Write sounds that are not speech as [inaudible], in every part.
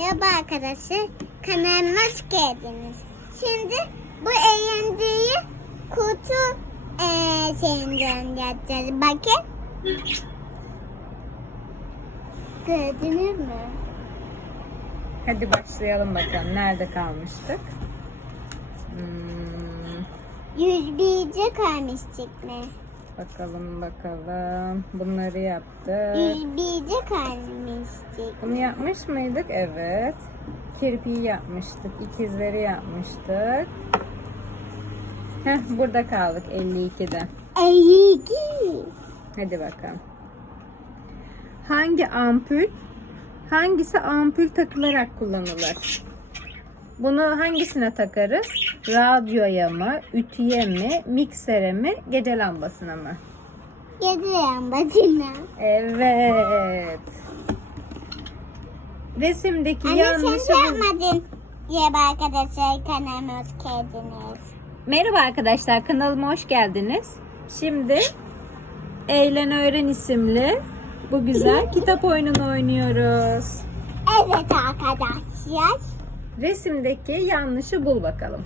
Merhaba arkadaşlar. Kanalıma hoş geldiniz. Şimdi bu eğlenceyi kutu eee şeyinden yapacağız. Bakın. Gördünüz mü? Hadi başlayalım bakalım. Nerede kalmıştık? Hmm, Yüz bince kalmıştık mı? Bakalım bakalım. Bunları yaptık. Bince kalmıştık. Bunu yapmış mıydık? Evet. Kirpiği yapmıştık. ikizleri yapmıştık. Heh, burada kaldık 52'de. Eğildi. Hadi bakalım. Hangi ampul hangisi ampul takılarak kullanılır? Bunu hangisine takarız? Radyoya mı, ütüye mi, miksere mi, gece lambasına mı? Yediren bacına. Evet. Resimdeki Anne yanlışı sen yapmadın. Merhaba arkadaşlar kanalıma hoş geldiniz. Merhaba arkadaşlar kanalıma hoş geldiniz. Şimdi Eğlen Öğren isimli bu güzel [laughs] kitap oyununu oynuyoruz. Evet arkadaşlar. Resimdeki yanlışı bul bakalım.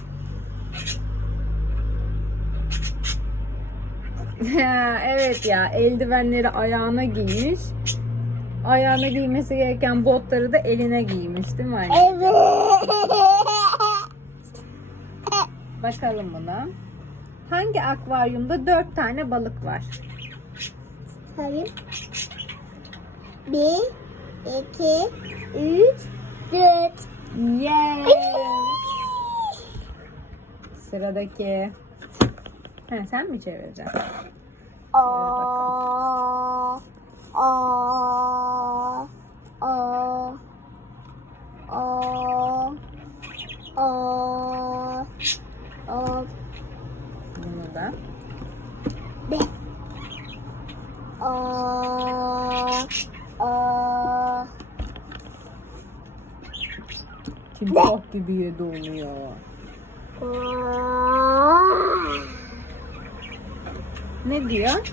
evet ya eldivenleri ayağına giymiş. Ayağına giymesi gereken botları da eline giymiş değil mi anne? Evet. Bakalım buna. Hangi akvaryumda dört tane balık var? Sayayım. Bir, iki, üç, dört. Yes. Sıradaki. Ha, sen mi çevireceksin? Aa, aa, aa, aa, aa, aa, Bunu da. be. Aa, aa, Timsah gibi yedi onu ya. aa. Ne diyor?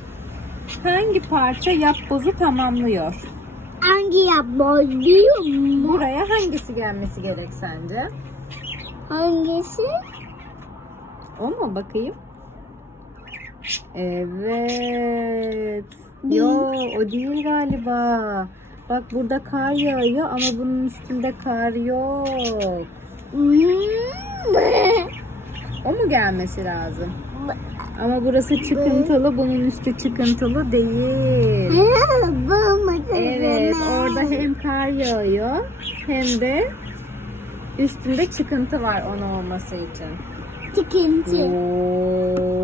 Hangi parça yapbozu tamamlıyor? Hangi yapboz biliyor musun? Buraya hangisi gelmesi gerek sence? Hangisi? O mu bakayım? Evet. Yo o değil galiba. Bak burada kar yağıyor ama bunun üstünde kar yok. O mu gelmesi lazım? Ama burası çıkıntılı, bunun üstü çıkıntılı değil. Evet, orada hem kar yağıyor hem de üstünde çıkıntı var onun olması için. Tıkıntı. Oo.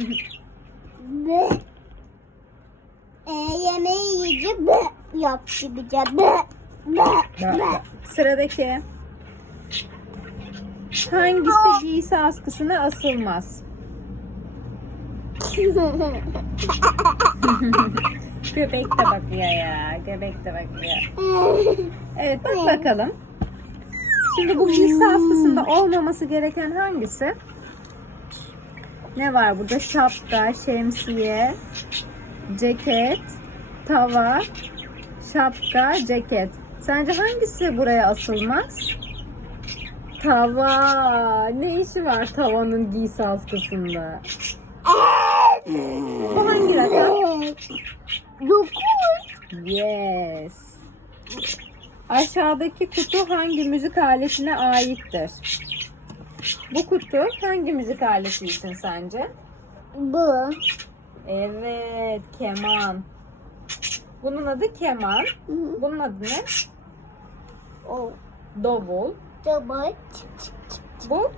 Be. E, yemeği yiyince bize. Be. Be. Bak, Be. bak. Sıradaki. Hangisi giysi askısına asılmaz? [laughs] Köpek de bakıyor ya. Köpek de bakıyor. Evet bak bakalım. Şimdi bu giysi askısında olmaması gereken hangisi? Ne var burada? Şapka, şemsiye, ceket, tava, şapka, ceket. Sence hangisi buraya asılmaz? Tava. Ne işi var tavanın giysi askısında? Bu hangi rakam? Dokuz. Yes. Aşağıdaki kutu hangi müzik aletine aittir? Bu kutu hangi müzik aleti için sence? Bu. Evet, keman. Bunun adı keman. Bunun adı ne? O. Davul. Double. Bu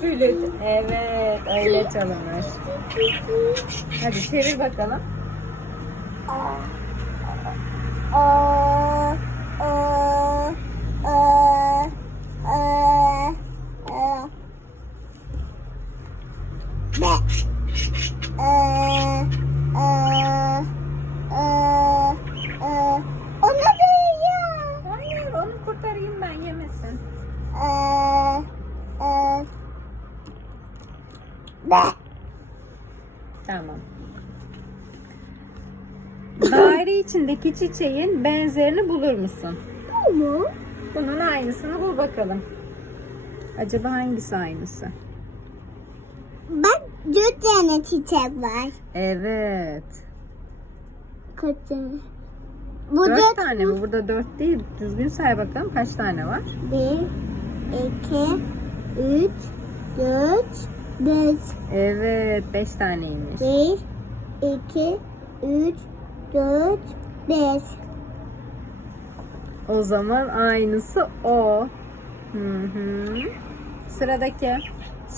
flüt. Evet, öyle çalınır. Hadi çevir bakalım. Aa, aa, aa, aa. Be. Aa, aa, aa, aa. O ne diyor? Hayır, onu kurtarayım ben yemesin. Aa, aa, Be. Tamam. Daire içindeki çiçeğin benzerini bulur musun? Bu mu? Bunun aynısını bul bakalım. Acaba hangisi aynısı? Dört tane çiçek var. Evet. Kötü. Bu dört dört tane mi? Burada dört değil. Düzgün say bakalım kaç tane var? Bir, iki, üç, dört, beş. Evet, beş taneymiş. Bir, iki, üç, dört, beş. O zaman aynısı o. Hı hı. Sıradaki.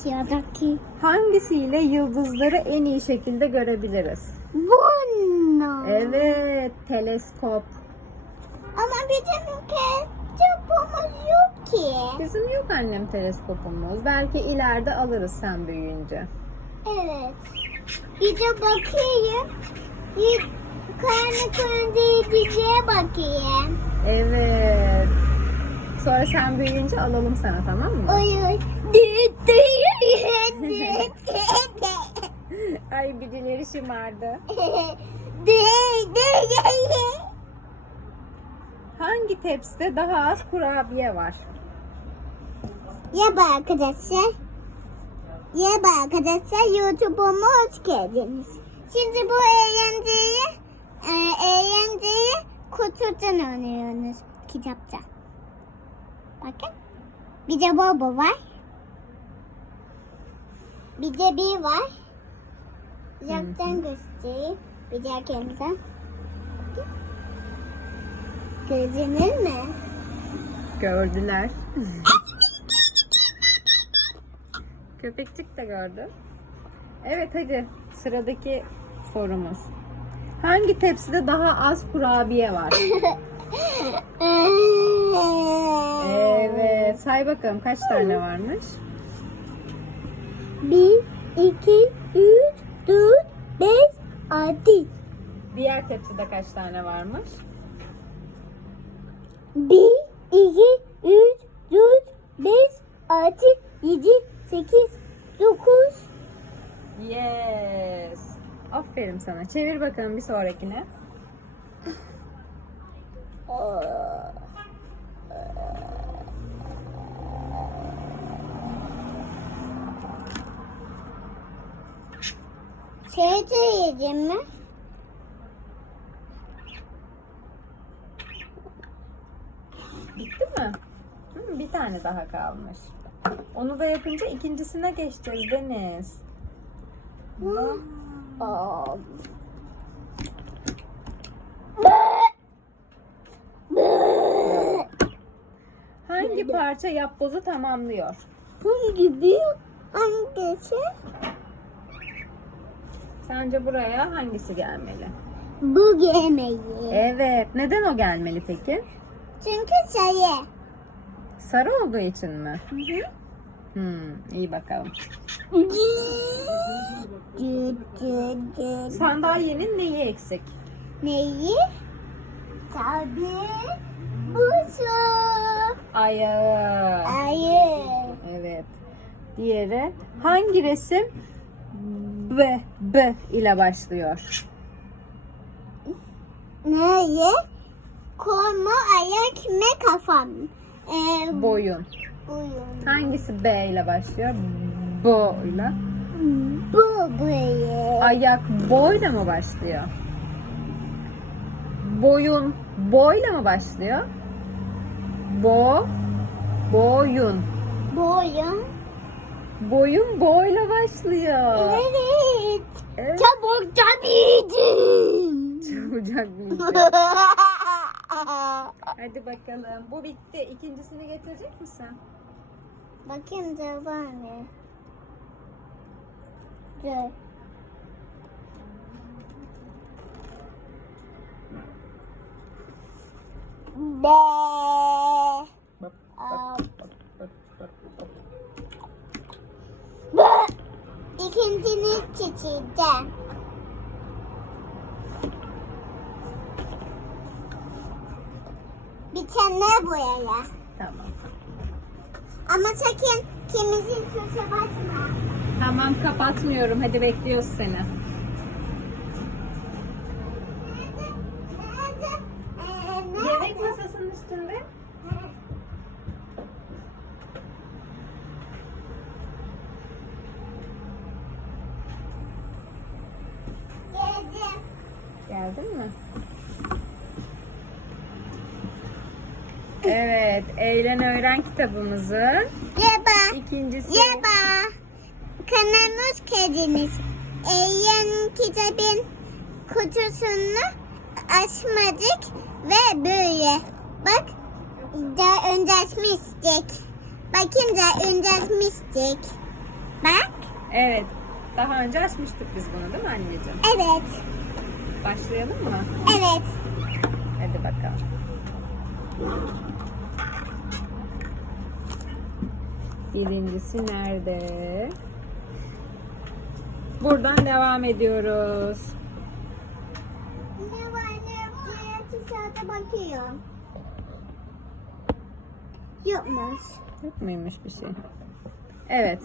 Sıradaki. Hangisiyle yıldızları en iyi şekilde görebiliriz? Bunu. Evet, teleskop. Ama bizim ketçapımız yok ki. Bizim yok annem teleskopumuz. Belki ileride alırız sen büyüyünce. Evet. Bir de bakayım. Bir karnı kırdığı diziye bakayım. Evet. Sonra sen büyüyünce alalım sana tamam mı? Oy oy. Ay birileri şımardı. Hangi tepside daha az kurabiye var? Merhaba arkadaşlar. Merhaba arkadaşlar. YouTube'uma hoş geldiniz. Şimdi bu eğlenceyi e, eğlenceyi kutudan oynuyorsunuz kitapta. Bakın. Bir de baba var. Bir de bir var. Uzaktan göstereyim. Bir de kendimden. Gördünüz mü? Gördüler. [laughs] Köpekçik de gördü. Evet hadi sıradaki sorumuz. Hangi tepside daha az kurabiye var? [laughs] Evet say bakalım kaç tane varmış? Bir, iki, üç, dört, beş, altı. Diğer tepside kaç tane varmış? Bir, iki, üç, dört, beş, altı, yedi, sekiz, dokuz. Yes. Aferin sana. Çevir bakalım bir sonrakine. Şey de yedim mi? Bitti mi? Hı, bir tane daha kalmış. Onu da yapınca ikincisine geçeceğiz Deniz. Aa. Hangi parça yapbozu tamamlıyor? Hangi büyük hangisi? Sence buraya hangisi gelmeli? Bu yemeği. Evet. Neden o gelmeli peki? Çünkü sayı. Sarı olduğu için mi? Hı hı. Hmm, iyi bakalım. Sandalyenin neyi eksik? Neyi? Tabii bu su. Ayağı. Hayır. Evet. Diğeri hangi resim B B ile başlıyor? Neyi? Kolmu, ayak ve kafam. Ee, Boyun. buyurun. Hangisi B ile başlıyor? Bo ile. Bu buraya. Ayak boyla mı başlıyor? Boyun boyla mı başlıyor? Bo boyun. Boyun. Boyun boyla başlıyor. Evet. Evet. Çabuk yedim. Çabucak bildi. Hadi bakalım. Bu bitti. İkincisini getirecek misin? Bakayım var mı? Dur. Be. Aa, be. Çiçeceğim. Bir tane boyaya. Tamam. Ama sakın kimisi tuşa basma. Tamam kapatmıyorum. Hadi bekliyoruz seni. Geldin mi? [laughs] Evet, Eğlen Öğren kitabımızın Yaba. ikincisi. Yaba. Kanalımız kediniz. Eğen kitabın kutusunu açmadık ve böyle. Bak daha önce açmıştık. Bakayım daha önce açmıştık. Bak. Evet, daha önce açmıştık biz bunu değil mi anneciğim? Evet. Başlayalım mı? Evet. Hadi bakalım. Birincisi nerede? Buradan devam ediyoruz. Ne var ne diye tişörte bakıyorum. Yokmuş. Yok muymuş bir şey? Evet.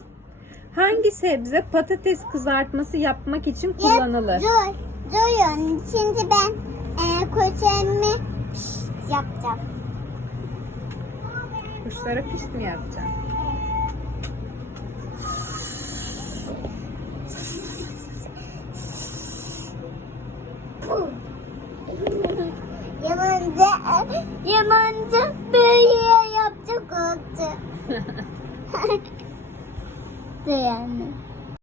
Hangi sebze patates kızartması yapmak için kullanılır? Dur. Durun. Şimdi ben e, koçemi yapacağım. Kuşlara pişt mi yapacaksın?